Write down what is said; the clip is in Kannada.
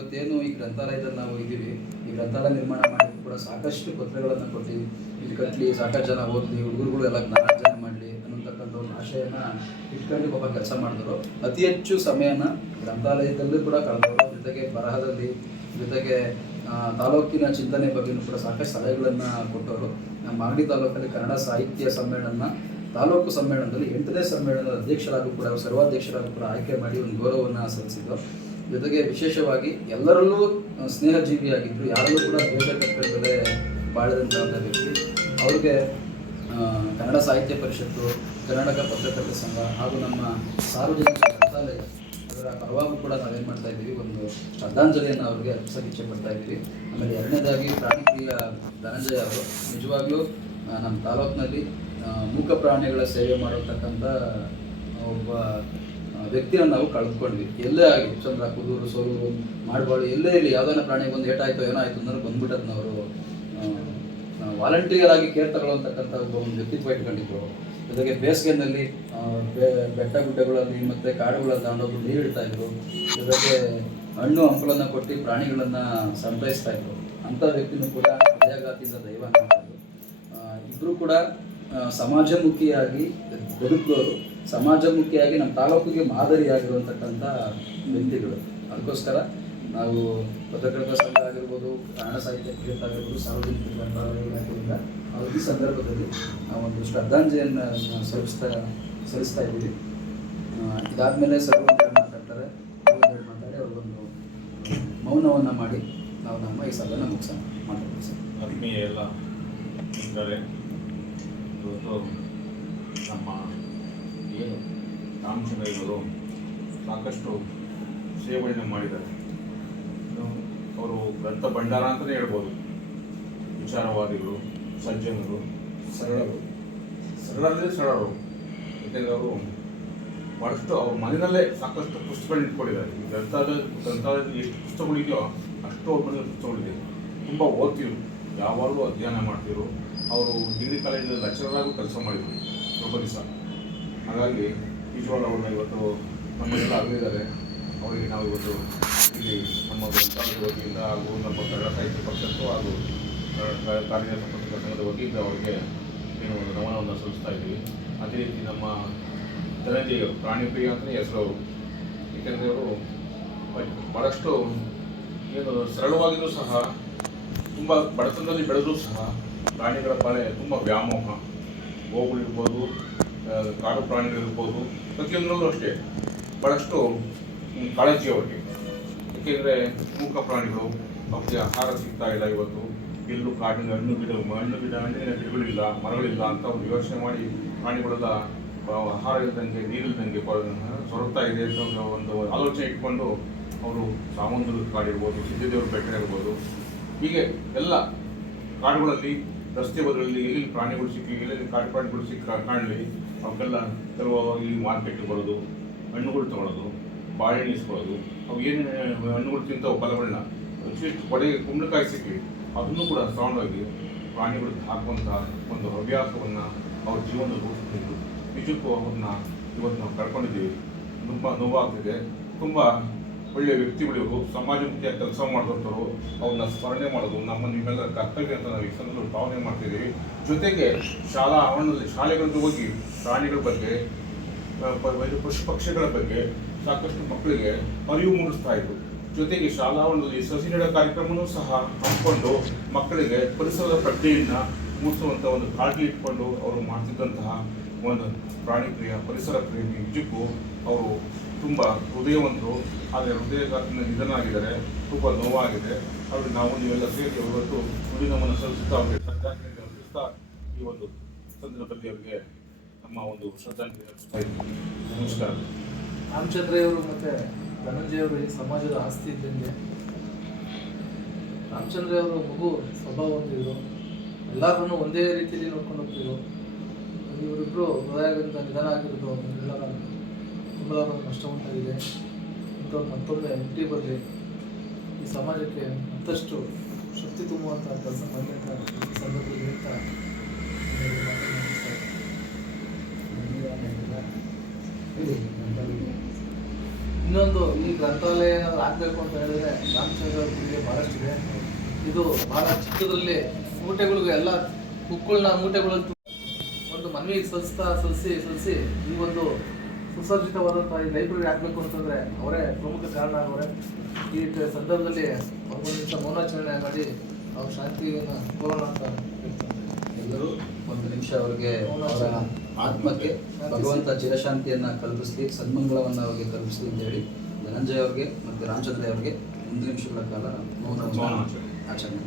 ಇವತ್ತೇನು ಈ ಗ್ರಂಥಾಲಯದಲ್ಲಿ ನಾವು ಇದ್ದೀವಿ, ಈ ಗ್ರಂಥಾಲಯ ನಿರ್ಮಾಣ ಮಾಡಿದ್ರು ಕೂಡ ಸಾಕಷ್ಟು ಪತ್ರಗಳನ್ನು ಕೊಟ್ಟು ಇಲ್ಲಿ ಕಟ್ಟಲಿ, ಸಾಕಷ್ಟು ಜನ ಓದಲಿ, ಹುಡುಗರುಗಳು ಎಲ್ಲ ಜ್ಞಾನಾರ್ಜನೆ ಮಾಡಲಿ ಅನ್ನೋತಕ್ಕಂಥ ಒಂದು ಆಶಯನ ಇಟ್ಕೊಂಡು ಪಾಪ ಕೆಲಸ ಮಾಡಿದ್ರು. ಅತಿ ಹೆಚ್ಚು ಸಮಯನ ಗ್ರಂಥಾಲಯದಲ್ಲೂ ಕೂಡ ಕಳೆದವರು, ಜೊತೆಗೆ ಬರಹದಲ್ಲಿ, ಜೊತೆಗೆ ತಾಲೂಕಿನ ಚಿಂತನೆ ಬಗ್ಗೆಯೂ ಕೂಡ ಸಾಕಷ್ಟು ಸಲಹೆಗಳನ್ನು ಕೊಟ್ಟವರು. ನಮ್ಮ ಮಾಗಡಿ ತಾಲೂಕಲ್ಲಿ ಕನ್ನಡ ಸಾಹಿತ್ಯ ಸಮ್ಮೇಳನ ತಾಲೂಕು ಸಮ್ಮೇಳನದಲ್ಲಿ 8ನೇ ಸಮ್ಮೇಳನದ ಅಧ್ಯಕ್ಷರಾಗೂ ಕೂಡ ಸರ್ವಾಧ್ಯಕ್ಷರಾಗೂ ಕೂಡ ಆಯ್ಕೆ ಮಾಡಿ ಒಂದು ಗೌರವವನ್ನು ಸಲ್ಲಿಸಿದ್ದು. ಜೊತೆಗೆ ವಿಶೇಷವಾಗಿ ಎಲ್ಲರಲ್ಲೂ ಸ್ನೇಹಜೀವಿಯಾಗಿದ್ದರು, ಯಾರಲ್ಲೂ ಕೂಡ ದ್ವೇಷ ಕಟ್ಟಡಗಳೇ ಬಾಳಿದಂಥ ವ್ಯಕ್ತಿ. ಅವ್ರಿಗೆ ಕನ್ನಡ ಸಾಹಿತ್ಯ ಪರಿಷತ್ತು, ಕರ್ನಾಟಕ ಪತ್ರಕರ್ತರ ಸಂಘ ಹಾಗೂ ನಮ್ಮ ಸಾರ್ವಜನಿಕ ಗ್ರಂಥಾಲಯ ಅದರ ಪರವಾಗೂ ಕೂಡ ನಾವೇನು ಮಾಡ್ತಾ ಇದ್ದೀವಿ, ಒಂದು ಶ್ರದ್ಧಾಂಜಲಿಯನ್ನು ಅವ್ರಿಗೆ ಅರ್ಪಿಸೋಕೆ ಇಚ್ಛೆ ಪಡ್ತಾ ಇದ್ದೀವಿ. ಆಮೇಲೆ ಎರಡನೇದಾಗಿ ಪ್ರಾಣಿಪ್ರಿಯ ಧನಂಜಯ ಅವರು ನಿಜವಾಗ್ಲೂ ನಮ್ಮ ತಾಲೂಕಿನಲ್ಲಿ ಮೂಕ ಪ್ರಾಣಿಗಳ ಸೇವೆ ಮಾಡತಕ್ಕಂಥ ಒಬ್ಬ ವ್ಯಕ್ತಿಯನ್ನು ನಾವು ಕಳೆದುಕೊಂಡ್ವಿ. ಎಲ್ಲೇ ಆಗಿ ಚಂದ್ರ, ಕುದೂರು, ಸೋಲೂರು, ಮಾಡಬಾಳು, ಎಲ್ಲೇ ಇಲ್ಲಿ ಯಾವುದೋ ಪ್ರಾಣಿಗೆ ಒಂದು ಏಟಾಯಿತು ಏನೋ ಆಯಿತು ಅಂದ್ರೆ ಬಂದ್ಬಿಟ್ಟದನ್ನವರು ವಾಲಂಟಿಯರ್ ಆಗಿ ಕೇರ್ ತಗೊಳ್ಳುವಂತಕ್ಕಂಥ ಒಂದು ವ್ಯಕ್ತಿತ್ವ ಇಟ್ಕೊಂಡಿದ್ರು. ಜೊತೆಗೆ ಬೇಸಿಗೆನಲ್ಲಿ ಬೆಟ್ಟ ಗುಡ್ಡಗಳಲ್ಲಿ ಮತ್ತು ಕಾಡುಗಳಲ್ಲಿ ತಗೊಂಡೋಗಿ ನೀರು ಇಡ್ತಾ ಇದ್ರು. ಜೊತೆಗೆ ಹಣ್ಣು ಹಂಪಲನ್ನು ಕೊಟ್ಟು ಪ್ರಾಣಿಗಳನ್ನು ಸಂತೈಸ್ತಾ ಇದ್ರು. ಅಂಥ ವ್ಯಕ್ತಿನೂ ಕೂಡ ಹೃದಯಾಘಾತದಿಂದ ದೈವಾಂತ ಮಾಡಿದ್ರು. ಇಬ್ಬರು ಕೂಡ ಸಮಾಜಮುಖಿಯಾಗಿ ಬದುಕುವವರು, ಸಮಾಜಮುಖಿಯಾಗಿ ನಮ್ಮ ತಾಲೂಕಿಗೆ ಮಾದರಿಯಾಗಿರುವಂತಕ್ಕಂಥ ವ್ಯಕ್ತಿಗಳು. ಅದಕ್ಕೋಸ್ಕರ ನಾವು ಪತ್ರಕರ್ತರ ಸಂಘ ಆಗಿರ್ಬೋದು, ಕನ್ನಡ ಸಾಹಿತ್ಯ ಪರಿಷತ್ ಆಗಿರ್ಬೋದು, ಸಾರ್ವಜನಿಕ ಗ್ರಂಥಾಲಯ ಇಲಾಖೆಯಿಂದ ಈ ಸಂದರ್ಭದಲ್ಲಿ ನಾವು ಒಂದು ಶ್ರದ್ಧಾಂಜಲಿಯನ್ನು ಸಲ್ಲಿಸ್ತಾ ಇದ್ದೀವಿ. ಇದಾದಮೇಲೆ ಸರ್ವಂತ ಮಾತಾಡ್ತಾರೆ, ಮಾತಾಡಿ ಅವ್ರಿಗೊಂದು ಮೌನವನ್ನು ಮಾಡಿ ನಾವು ನಮ್ಮ ಈ ಸಭೆಯನ್ನು ಮುಗಿಸೋಣ. ಮಾತಾಡ್ತೀವಿ ಸರ್. ಆತ್ಮೀಯ ಎಲ್ಲ ಇದ್ದಾರೆ. ಇವತ್ತು ನಮ್ಮ ಏನು ರಾಮಚಂದ್ರಯ್ಯನವರು ಸಾಕಷ್ಟು ಸೇವೆಯನ್ನು ಮಾಡಿದ್ದಾರೆ. ಅವರು ಗ್ರಂಥ ಭಂಡಾರ ಅಂತಲೇ ಹೇಳ್ಬೋದು. ವಿಚಾರವಾದಿಗಳು, ಸಜ್ಜನರು, ಸರಳರು. ಯಾಕೆಂದರೆ ಅವರು ಭಾಳಷ್ಟು ಅವ್ರ ಮನೆಯಲ್ಲೇ ಸಾಕಷ್ಟು ಪುಸ್ತಕಗಳನ್ನ ಇಟ್ಕೊಂಡಿದ್ದಾರೆ. ಈ ಗ್ರಂಥಾಲಯದಲ್ಲಿ ಎಷ್ಟು ಪುಸ್ತಕಗಳಿದೆಯೋ ಅಷ್ಟು ಅವ್ರ ಮನೇಲಿ ಪುಸ್ತಕಗಳಿದೆ. ತುಂಬ ಓದ್ತಿರು, ಯಾವಾಗಲೂ ಅಧ್ಯಯನ ಮಾಡ್ತಿರು. ಅವರು ಡಿಗ್ರಿ ಕಾಲೇಜಲ್ಲಿ ಲೆಕ್ಚರರ್ ಆಗಿ ಕೆಲಸ ಮಾಡಿದರು ಒಬ್ಬ ದಿವಸ. ಹಾಗಾಗಿ ನಿಜವಾಗ್ಲೂ ಅವ್ರನ್ನ ಇವತ್ತು ನಮ್ಮೆಲ್ಲ ಅಗಲಿದ್ದಾರೆ. ಅವರಿಗೆ ನಾವು ಇವತ್ತು ಇಲ್ಲಿ ನಮ್ಮ ಗ್ರಂಥಾಲಯದ ವತಿಯಿಂದ ಹಾಗೂ ನಮ್ಮ ಕನ್ನಡ ಸಾಹಿತ್ಯ ಪರಿಷತ್ತು ಹಾಗೂ ಕಾರ್ಯನಿರತ ಪತ್ರಿಕಾ ಸಂಘದ ವತಿಯಿಂದ ಅವರಿಗೆ ಏನು ಒಂದು ನಮನವನ್ನು ಸಲ್ಲಿಸ್ತಾ ಇದ್ದೀವಿ. ಅದೇ ರೀತಿ ನಮ್ಮ ಧನಂಜಯ ಪ್ರಾಣಿಪ್ರಿಯ ಅಂತಲೇ ಹೆಸರವರು. ಏಕೆಂದರೆ ಅವರು ಭಾಳಷ್ಟು ಏನು ಸರಳವಾಗಿಯೂ ಸಹ, ತುಂಬ ಬಡತನದಲ್ಲಿ ಬೆಳೆದರೂ ಸಹ ಪ್ರಾಣಿಗಳ ಪಾಲೆ ತುಂಬ ವ್ಯಾಮೋಹ. ಗೋವುಗಳಿರ್ಬೋದು, ಕಾಡು ಪ್ರಾಣಿಗಳಿರ್ಬೋದು, ಪ್ರತಿಯೊಂದರಲ್ಲೂ ಅಷ್ಟೇ ಭಾಳಷ್ಟು ಕಾಳಜಿ ಅವರಿಗೆ. ಏಕೆಂದರೆ ಮೂಕ ಪ್ರಾಣಿಗಳು ಅವಕ್ಕೆ ಆಹಾರ ಸಿಗ್ತಾ ಇಲ್ಲ. ಇವತ್ತು ಎಲ್ಲೂ ಕಾಡಿನ ಹಣ್ಣಿನ ಗಿಡಗಳಿಲ್ಲ, ಮರಗಳಿಲ್ಲ ಅಂತ ಒಂದು ಯೋಚನೆ ಮಾಡಿ ಪ್ರಾಣಿಗಳೆಲ್ಲ ಆಹಾರ ಇಲ್ದಂಗೆ, ನೀರಿಲ್ದಂಗೆ ಸೊರಗ್ತಾ ಇದೆ ಅಂತ ಒಂದು ಆಲೋಚನೆ ಇಟ್ಕೊಂಡು ಅವರು ಸಾಮಂತದ ಕಾಡಿರ್ಬೋದು, ಸಿದ್ಧದೇವ್ರ ಬೆಟ್ಟ ಇರ್ಬೋದು, ಹೀಗೆ ಎಲ್ಲ ಕಾಡುಗಳಲ್ಲಿ ರಸ್ತೆ ಬದಿಗಳಲ್ಲಿ ಎಲ್ಲೆಲ್ಲಿ ಪ್ರಾಣಿಗಳು ಸಿಕ್ಕಿ, ಎಲ್ಲೆಲ್ಲಿ ಕಾಡು ಪ್ರಾಣಿಗಳು ಕಾಣಲಿ ಅವಕ್ಕೆಲ್ಲ ಕೆಲವು ಇಲ್ಲಿ ಮಾರ್ಕೆಟ್ಗೆ ಬರೋದು, ಹಣ್ಣುಗಳು ತೊಗೊಳೋದು, ಬಾಳೆಹಣ್ಣು ಇಸ್ಕೊಳ್ಳೋದು. ಅವು ಏನೇನು ಹಣ್ಣುಗಳು ತಿಂತಾವೆ ಫಲಗಳನ್ನ, ಅಟ್ಲೀಸ್ಟ್ ಕೊಡೆಗೆ ಕುಂಬಳಕಾಯಿ ಸಿಕ್ಕಿ ಅದನ್ನು ಕೂಡ ತಗೊಂಡೋಗಿ ಪ್ರಾಣಿಗಳಿಗೆ ಹಾಕುವಂಥ ಒಂದು ಹವ್ಯಾಸವನ್ನು ಅವ್ರ ಜೀವನದಲ್ಲಿ ರೂಪಿಸ್ತಿದ್ರು. ನಿಜಕ್ಕೂ ಅವ್ರನ್ನ ಇವತ್ತು ನಾವು ಕಳ್ಕೊಂಡಿದ್ದೀವಿ. ತುಂಬ ನೋವಾಗ್ತಿದೆ. ತುಂಬ ಒಳ್ಳೆಯ ವ್ಯಕ್ತಿಗಳಿವರು, ಸಮಾಜಮುಖಿಯಾಗಿ ಕೆಲಸ ಮಾಡಿದಂಥವ್ರು. ಅವ್ರನ್ನ ಸ್ಮರಣೆ ಮಾಡೋದು ನಮ್ಮ ನಿಮ್ಮೆಲ್ಲರ ಕರ್ತವ್ಯ ಅಂತ ನಾವು ಈ ಸಂದರ್ಭದಲ್ಲಿ ಭಾವನೆ ಮಾಡ್ತಿದ್ದೀವಿ. ಜೊತೆಗೆ ಶಾಲಾ ಆವರಣದಲ್ಲಿ ಶಾಲೆಗಳಿಗೆ ಹೋಗಿ ಪ್ರಾಣಿಗಳ ಬಗ್ಗೆ, ಪಶು ಪಕ್ಷಿಗಳ ಬಗ್ಗೆ ಸಾಕಷ್ಟು ಮಕ್ಕಳಿಗೆ ಅರಿವು ಮೂಡಿಸ್ತಾ ಇದ್ರು. ಜೊತೆಗೆ ಶಾಲಾವರಣದಲ್ಲಿ ಸಸಿ ನೆಡೋ ಕಾರ್ಯಕ್ರಮವೂ ಸಹ ಹಮ್ಮಿಕೊಂಡು ಮಕ್ಕಳಿಗೆ ಪರಿಸರದ ಪ್ರಜ್ಞೆಯನ್ನು ಮೂಡಿಸುವಂಥ ಒಂದು ಕಾಳಜಿ ಇಟ್ಕೊಂಡು ಅವರು ಮಾಡ್ತಿದ್ದಂತಹ ಒಂದು ಪ್ರಾಣಿಪ್ರಿಯ, ಪರಿಸರ ಪ್ರೇಮಿ. ನಿಜಕ್ಕೂ ಅವರು ತುಂಬ ಹೃದಯವಂತರು. ಆದರೆ ಹೃದಯಘಾತದಿಂದ ನಿಧನ ಆಗಿದ್ದಾರೆ. ತುಂಬ ನೋವಾಗಿದೆ. ಅವ್ರಿಗೆ ನಾವು ನೀವೆಲ್ಲ ಸೇರಿ ಇವತ್ತು ನುಡಿ ನಮ್ಮನ್ನು ಸಲ್ಲಿಸುತ್ತಾ ಅವರಿಗೆ ಶ್ರದ್ಧಾಂಜಲಿ ಅರ್ಪಿಸ್ತಾ ಈ ಒಂದು ಸಂದರ್ಭದಲ್ಲಿ ಅವರಿಗೆ ನಮ್ಮ ಒಂದು ಶ್ರದ್ಧಾಂಜಲಿ ಅರ್ಪಿಸ್ತಾ ಇದ್ದೀವಿ. ನಮಸ್ಕಾರ. ರಾಮಚಂದ್ರಯ್ಯವರು ಮತ್ತು ಧನಂಜಯವರು ಈ ಸಮಾಜದ ಆಸ್ತಿ ಇದ್ದಂಗೆ. ರಾಮಚಂದ್ರಯ್ಯವರು ಮಗು ಸ್ವಭಾವ ಹೊಂದಿದ್ರು, ಎಲ್ಲರನ್ನೂ ಒಂದೇ ರೀತಿಯಲ್ಲಿ ನೋಡ್ಕೊಂಡು ಹೋಗ್ತಿದ್ರು. ಇವರಿಬ್ಬರು ಹೃದಯದಿಂದ ನಿಧನ ಆಗಿರೋದು ನಮ್ಮೆಲ್ಲರ ತುಂಬ ನಷ್ಟ ಉಂಟಾಗಿದೆ. ಇಂಥವ್ರು ಮತ್ತೊಮ್ಮೆ ಹುಟ್ಟಿ ಬರಲಿ, ಈ ಸಮಾಜಕ್ಕೆ ಮತ್ತಷ್ಟು ಶಕ್ತಿ ತುಂಬುವಂಥ ಕೆಲಸ ಮಾಡಲಿ ಅಂತ ಈ ಸಂದರ್ಭದಲ್ಲಿ ಹೇಳ್ತಾ ಇನ್ನೊಂದು ಈ ಗ್ರಂಥಾಲಯ ಏನಾದ್ರು ಆಗಬೇಕು ಅಂತ ಹೇಳಿದ್ರೆ ರಾಮಚಂದ್ರ ಗುಡಿಗೆ ಭಾಳಷ್ಟಿದೆ. ಇದು ಭಾಳ ಚಿಕ್ಕದ್ರಲ್ಲಿ ಮೂಟೆಗಳಿಗೂ ಎಲ್ಲ ಕುಕ್ಕುಳನ್ನ ಮೂಟೆಗಳಲ್ಲಿ ಒಂದು ಮನವಿ ಸಲ್ಲಿಸಿ ಈ ಒಂದು ಸುಸಜ್ಜಿತವಾದಂಥ ಈ ಲೈಬ್ರರಿ ಆಗಬೇಕು ಅಂತಂದರೆ ಅವರೇ ಪ್ರಮುಖ ಕಾರಣ ಅವರೇ. ಈ ಸಂದರ್ಭದಲ್ಲಿ ಒಂದು ನಿಮಿಷ ಮೌನಾಚರಣೆ ಮಾಡಿ ಅವ್ರ ಶಾಂತಿಯನ್ನು ಕೋರೋಣ ಅಂತ ಹೇಳ್ತಾರೆ. ಎಲ್ಲರೂ ಒಂದು ನಿಮಿಷ ಅವರಿಗೆ ಅವರ ಆತ್ಮಕ್ಕೆ ಭಗವಂತ ಚಿರಶಾಂತಿಯನ್ನು ಕಲ್ಪಿಸಲಿ, ಸನ್ಮಂಗಳವನ್ನು ಅವರಿಗೆ ಕಲ್ಪಿಸಲಿ ಅಂತ ಹೇಳಿ ಧನಂಜಯ ಅವ್ರಿಗೆ ಮತ್ತು ರಾಮಚಂದ್ರ ಅವ್ರಿಗೆ 1 ನಿಮಿಷಗಳ ಕಾಲ ಮೌನ ಆಚರಣೆ.